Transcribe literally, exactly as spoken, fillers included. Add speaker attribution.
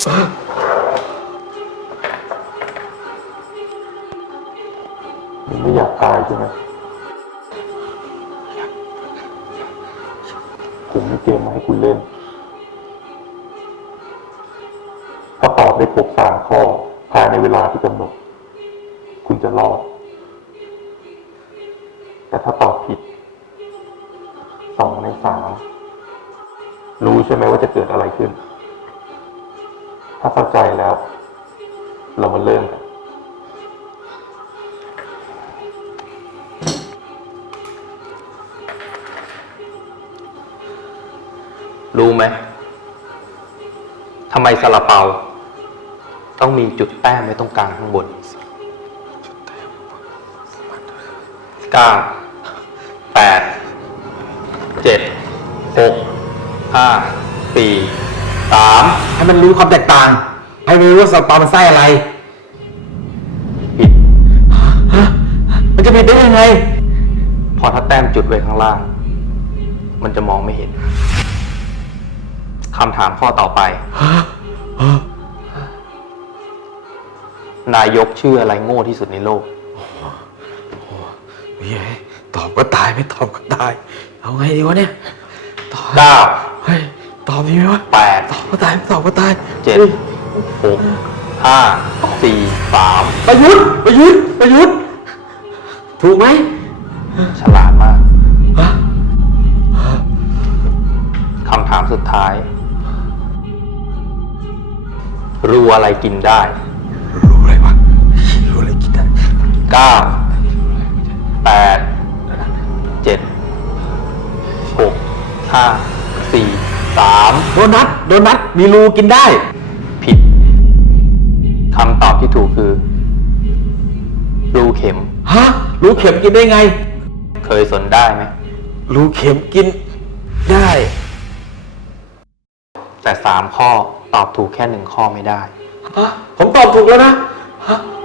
Speaker 1: มึงไม่อยากตายใช่ไหมผมมีเกมมาให้คุณเล่นถ้าตอบได้ครบสามข้อภายในเวลาที่กำหนดคุณจะรอดแต่ถ้าตอบผิดสองในสามรู้ใช่ไหมว่าจะเกิดอะไรขึ้นถ้าเข้าใจแล้วเรามาเริ่มกัน
Speaker 2: รู้ไหมทำไมซาลาเปาต้องมีจุดแต้มไว้ตรงกลางข้างบนเก้าแปดเจ็ดหกห้าสี่สาม
Speaker 3: ให้มันรู้ความแตกต่างให้มันรู้ว่าซาลาเปามันไส้อะไร
Speaker 2: ผิด
Speaker 3: ฮะมันจะผิดได้ยังไง
Speaker 2: พอถ้าแต้มจุดไว้ข้างล่างมันจะมองไม่เห็นคำถามข้อต่อไปนายกชื่ออะไรโง่ที่สุดในโลก
Speaker 3: เฮ้ยตอบก็ตายไม่ตอบก็ตายเอาไงดีวะเนี่ย
Speaker 2: ตอบเก้า
Speaker 3: เฮ้ยตอบดีไหมวะ
Speaker 2: แปด
Speaker 3: ตอบก็ตายไม่ตอบก็ตาย
Speaker 2: เจ็ดหกห้าสี่สาม
Speaker 3: ประยุทธ์ประยุทธ์ประยุทธ์ถูกไหม
Speaker 2: ฉลาดมากคำถามสุดท้ายรู้อะไรกินได้
Speaker 3: รู้อะไรวะรู้อะไรกินได้
Speaker 2: เก้าแปดเจ็ดหกห้าสี่สาม
Speaker 3: โดนัทโดนัทมีรูกินได้
Speaker 2: ผิดคำตอบที่ถูกคือรูเข็ม
Speaker 3: ฮะรูเข็มกินได้ไง
Speaker 2: เคยสนได้ไหม
Speaker 3: รูเข็มกินได้
Speaker 2: แต่สามข้อตอบถูกแค่หนึ่งข้อไม่ได้
Speaker 3: ฮะผมตอบถูกแล้วนะฮะ